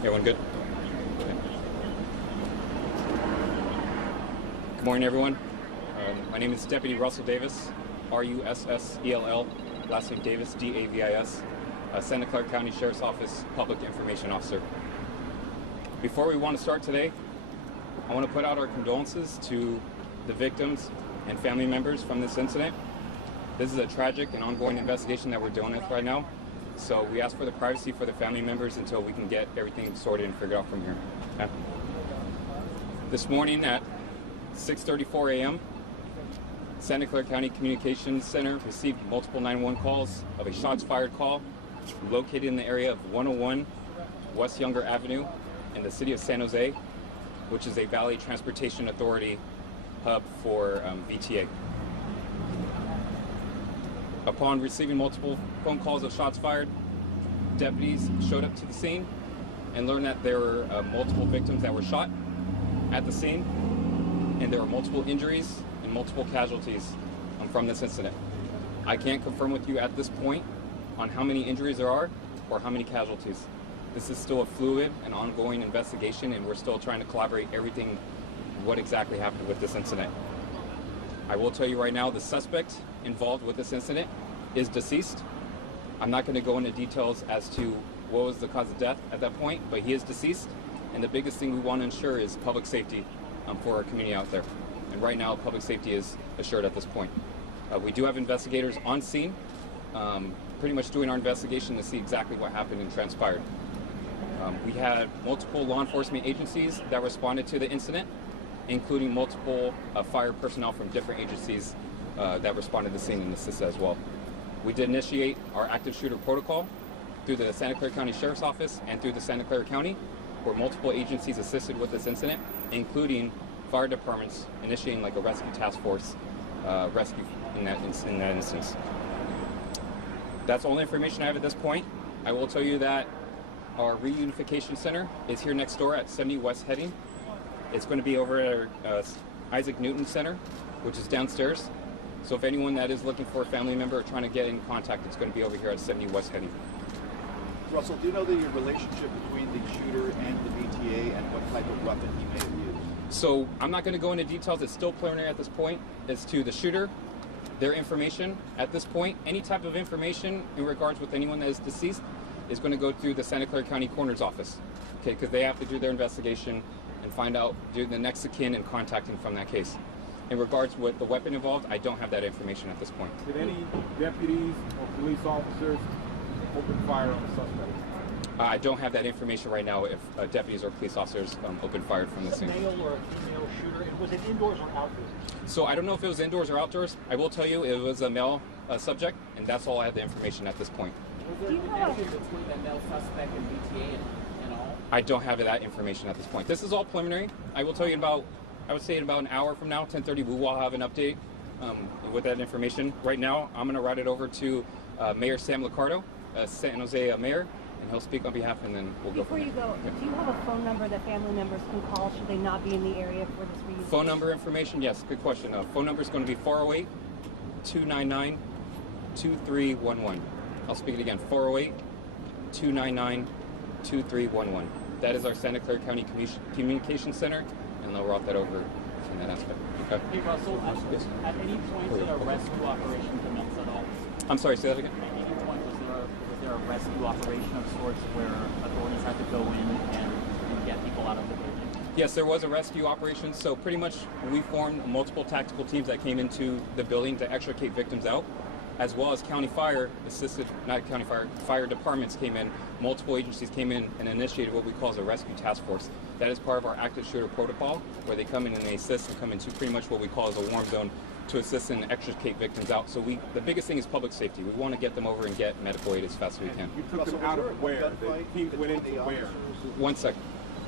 Everyone good? Good morning, everyone. My name is Deputy Russell Davis, R-U-S-S-E-L-L, last name Davis, D-A-V-I-S, Santa Clara County Sheriff's Office Public Information Officer. Before we want to start today, I want to put out our condolences to the victims and family members from this incident. This is a tragic and ongoing investigation that we're dealing with right now. So we ask for the privacy for the family members until we can get everything sorted and figured out from here. Okay? This morning at 6:34 a.m., Santa Clara County Communications Center received multiple 911 calls of a shots fired call located in the area of 101 West Younger Avenue in the city of San Jose, which is a Valley Transportation Authority hub for VTA. Upon receiving multiple phone calls of shots fired, deputies showed up to the scene and learned that there were multiple victims that were shot at the scene, and there were multiple injuries and multiple casualties from this incident. I can't confirm with you at this point on how many injuries there are or how many casualties. This is still a fluid and ongoing investigation, and we're still trying to collaborate everything, what exactly happened with this incident. I will tell you right now, the suspect involved with this incident is deceased. I'm not going to go into details as to what was the cause of death at that point, but he is deceased, and the biggest thing we want to ensure is public safety for our community out there. And right now, public safety is assured at this point. We do have investigators on scene, pretty much doing our investigation to see exactly what happened and transpired. We had multiple law enforcement agencies that responded to the incident, including multiple fire personnel from different agencies that responded to the scene and assisted as well. We did initiate our active shooter protocol through the Santa Clara County Sheriff's Office and through the Santa Clara County, where multiple agencies assisted with this incident, including fire departments initiating like a rescue task force rescue in that instance. That's all the information I have at this point. I will tell you that our reunification center is here next door at 70 West Heading. It's going to be over at our Isaac Newton Center, which is downstairs. So if anyone that is looking for a family member or trying to get in contact, it's going to be over here at 70 West Heading. Russell, do you know the relationship between the shooter and the VTA and what type of weapon he may have used? So I'm not going to go into details. It's still preliminary at this point as to the shooter, their information. At this point, any type of information in regards with anyone that is deceased is going to go through the Santa Clara County Coroner's Office, okay, because they have to do their investigation and find out, do the next of kin and contacting from that case. In regards with the weapon involved, I don't have that information at this point. Did any deputies or police officers open fire on the suspect? I don't have that information right now if deputies or police officers opened fire from the scene. Was it a male or a female shooter? And was it indoors or outdoors? So I don't know if it was indoors or outdoors. I will tell you it was a male subject, and that's all I have the information at this point. Was there a connection between the male suspect and VTA and all? I don't have that information at this point. This is all preliminary. I will tell you I would say in about an hour from now, 10:30, we will have an update with that information. Right now, I'm going to route it over to Mayor Sam Liccardo, San Jose mayor, and he'll speak on behalf, and then we'll go from there. Before you go, do you have a phone number that family members can call should they not be in the area for this reason? Phone number information? Yes, good question. Phone number is going to be 408-299-2311. I'll speak it again, 408-299-2311. That is our Santa Clara County Communications Center, and they'll route that over in that aspect. Okay. Hey Russell, at any point did a rescue operation commence at all? I'm sorry, say that again? At any point was there a rescue operation of sorts where authorities had to go in and get people out of the building? Yes, there was a rescue operation. So pretty much we formed multiple tactical teams that came into the building to extricate victims out, as well as county fire fire departments came in, multiple agencies came in and initiated what we call as a rescue task force. That is part of our active shooter protocol, where they come in and they assist and come into pretty much what we call as a warm zone to assist and extricate victims out. So the biggest thing is public safety. We want to get them over and get medical aid as fast as we can. You took them out of where? The teams went into where? 1 second.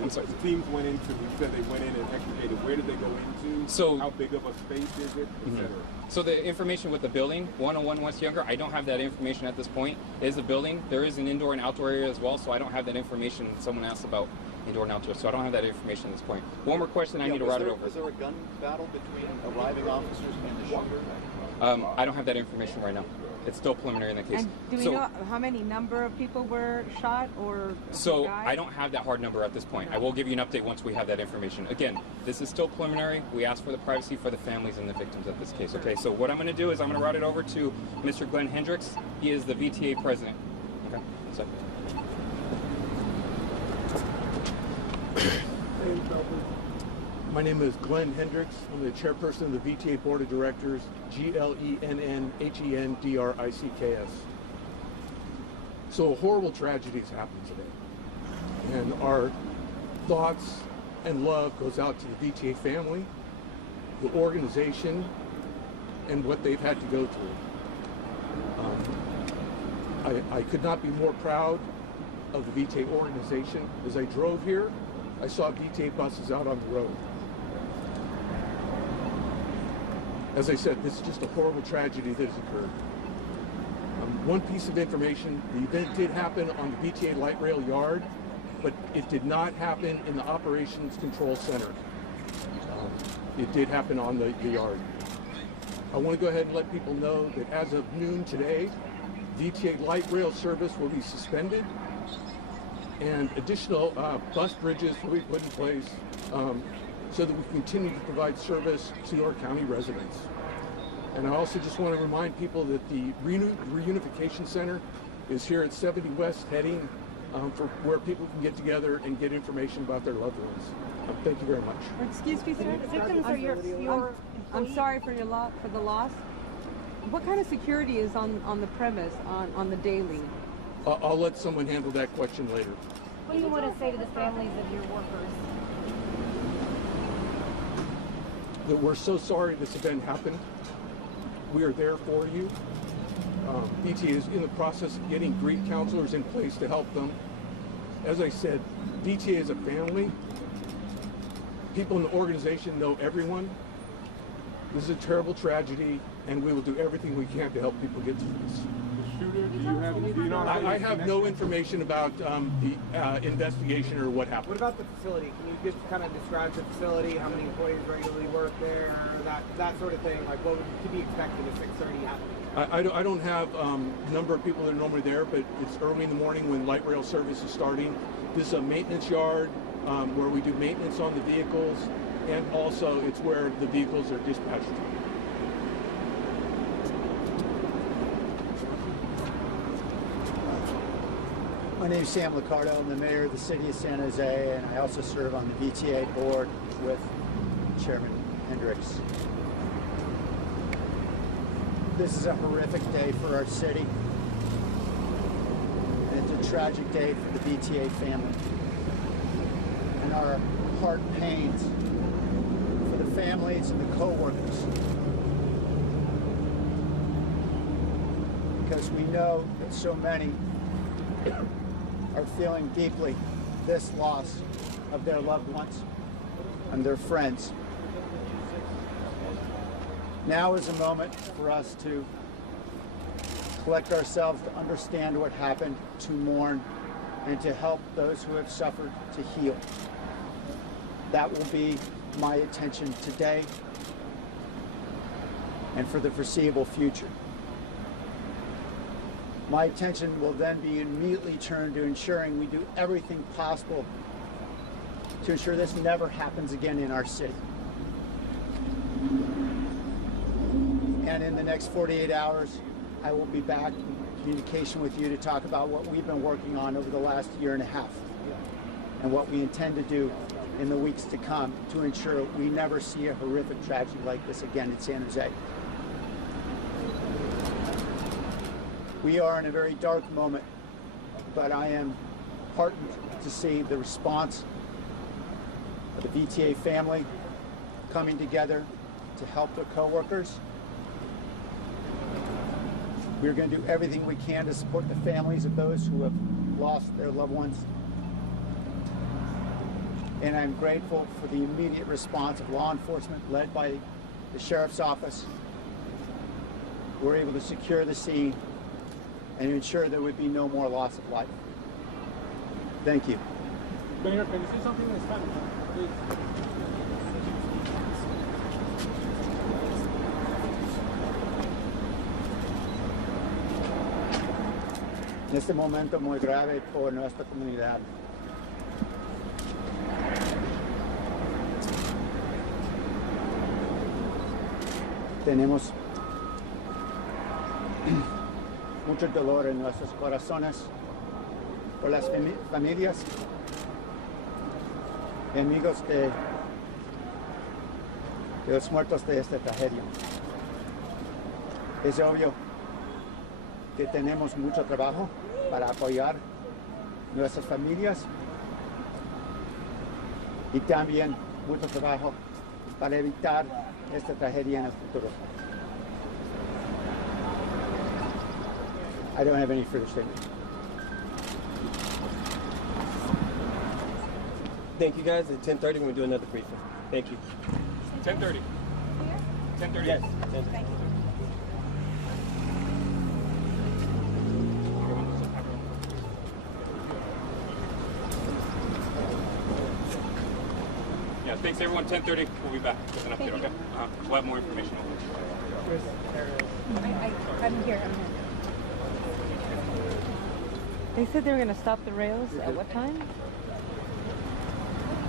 I'm sorry. The teams went into, you said they went in and extricated. Where did they go into? So, how big of a space is it, etc.? So the information with the building, 101 West Younger, I don't have that information at this point. It is a building. There is an indoor and outdoor area as well, so I don't have that information. Someone asked about indoor and outdoor, so I don't have that information at this point. One more question, I need to route it over. Was there a gun battle between arriving officers and the shooter? I don't have that information right now. It's still preliminary in that case. And do we know how many number of people were shot or So died? I don't have that hard number at this point. I will give you an update once we have that information. Again, this is still preliminary. We ask for the privacy for the families and the victims of this case. Okay, so what I'm going to do is I'm going to route it over to Mr. Glenn Hendricks. He is the VTA president. Okay, one second. My name is Glenn Hendricks. I'm the chairperson of the VTA Board of Directors, GLENNHENDRICKS. So a horrible tragedy has happened today. And our thoughts and love goes out to the VTA family, the organization, and what they've had to go through. I could not be more proud of the VTA organization. As I drove here, I saw VTA buses out on the road. As I said, this is just a horrible tragedy that has occurred. One piece of information, the event did happen on the VTA light rail yard, but it did not happen in the Operations Control Center. It did happen on the yard. I want to go ahead and let people know that as of noon today, VTA light rail service will be suspended and additional bus bridges will be put in place so that we continue to provide service to our county residents. And I also just want to remind people that the Reunification Center is here at 70 West heading for where people can get together and get information about their loved ones. Thank you very much. Excuse me, sir. Victims are your I'm sorry for the loss. What kind of security is on the premise on the daily? I'll let someone handle that question later. What do you want to say to the families of your workers? That we're so sorry this event happened. We are there for you. VTA is in the process of getting grief counselors in place to help them. As I said, VTA is a family. People in the organization know everyone. This is a terrible tragedy, and we will do everything we can to help people get through this. The shooter, do you know how I have no information about the investigation or what happened. What about the facility? Can you just kind of describe the facility, how many employees regularly work there, that sort of thing? Like what would be expected at 6:30 happening? I don't have number of people that are normally there, but it's early in the morning when light rail service is starting. This is a maintenance yard where we do maintenance on the vehicles, and also it's where the vehicles are dispatched to. My name is Sam Licardo. I'm the mayor of the city of San Jose, and I also serve on the VTA board with Chairman Hendricks. This is a horrific day for our city, and it's a tragic day for the VTA family. And our heart pains for the families and the co-workers, because we know that so many are feeling deeply this loss of their loved ones and their friends. Now is a moment for us to collect ourselves, to understand what happened, to mourn, and to help those who have suffered to heal. That will be my attention today and for the foreseeable future. My attention will then be immediately turned to ensuring we do everything possible to ensure this never happens again in our city. And in the next 48 hours, I will be back in communication with you to talk about what we've been working on over the last year and a half and what we intend to do in the weeks to come to ensure we never see a horrific tragedy like this again in San Jose. We are in a very dark moment, but I am heartened to see the response of the VTA family coming together to help their coworkers. We're going to do everything we can to support the families of those who have lost their loved ones. And I'm grateful for the immediate response of law enforcement led by the sheriff's office. We're able to secure the scene and ensure there would be no more loss of life. Thank you. Mayor, can you say something in Spanish, please? en este momento muy grave por nuestra comunidad. Tenemos mucho dolor en nuestros corazones por las familias y amigos de los muertos de esta tragedia. Es obvio que tenemos mucho trabajo para apoyar nuestras familias y también mucho trabajo para evitar esta tragedia en el futuro. I don't have any further statements. Thank you guys. At 10:30, we're going to do another briefing. Thank you. 10:30. 10:30. Yes. 10:30. Yeah, thanks everyone. 10:30. We'll be back with an update, okay? We'll have more information. I'm here. They said they were going to stop the rails at what time?